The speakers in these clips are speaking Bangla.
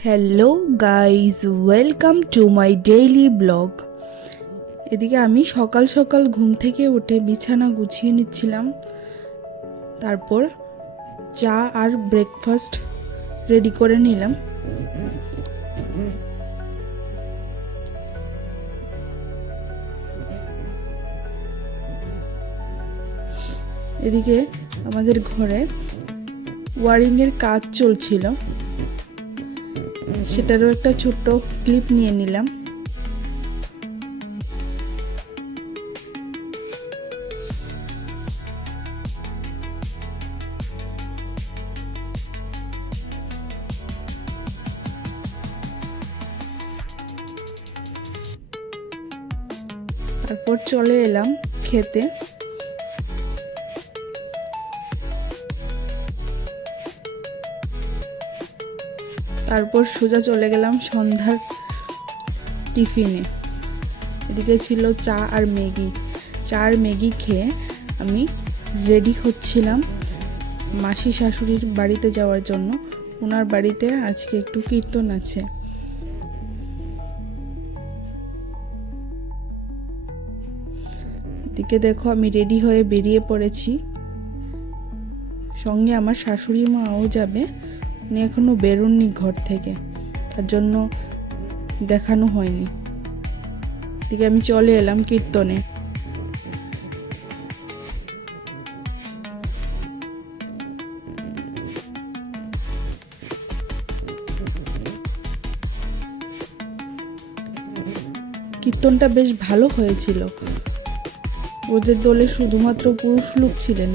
Hello guys, welcome to my daily blog. এদিকে আমি সকাল সকাল ঘুম থেকে উঠে বিছানা গুছিয়ে নিচ্ছিলাম, তারপর চা আর ব্রেকফাস্ট রেডি করে নিলাম। এদিকে আমাদের ঘরে ওয়ারিংয়ের কাজ চলছিল, সেটারও একটা ছোট্ট ক্লিপ নিয়ে নিলাম। তারপর চলে এলাম খেতে। তারপর সোজা চলে গেলাম সন্ধ্যার টিফিনে। এদিকে ছিল চা আর ম্যাগি খেয়ে আমি রেডি হচ্ছিলাম মাসি শাশুড়ির বাড়িতে যাওয়ার জন্য। ওনার বাড়িতে আজকে একটু কীর্তন আছে। এদিকে দেখো আমি রেডি হয়ে বেরিয়ে পড়েছি, সঙ্গে আমার শাশুড়ি মাও যাবে। উনি এখনো বেরোননি ঘর থেকে, তার জন্য দেখানো হয়নি। এদিকে আমি চলে এলাম কীর্তনে। কীর্তনটা বেশ ভালো হয়েছিল। ওদের দলে শুধুমাত্র পুরুষ লোক ছিলেন।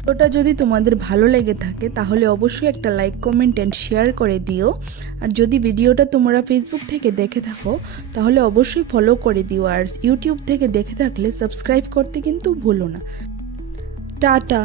ভিডিওটা যদি তোমাদের ভালো লেগে থাকে তাহলে অবশ্যই একটা লাইক, কমেন্ট এন্ড শেয়ার করে দিও। আর যদি ভিডিওটা তোমরা ফেসবুক থেকে দেখে থাকো তাহলে অবশ্যই ফলো করে দিও। আর ইউটিউব থেকে দেখে থাকলে সাবস্ক্রাইব করতে কিন্তু ভুলো না। টাটা।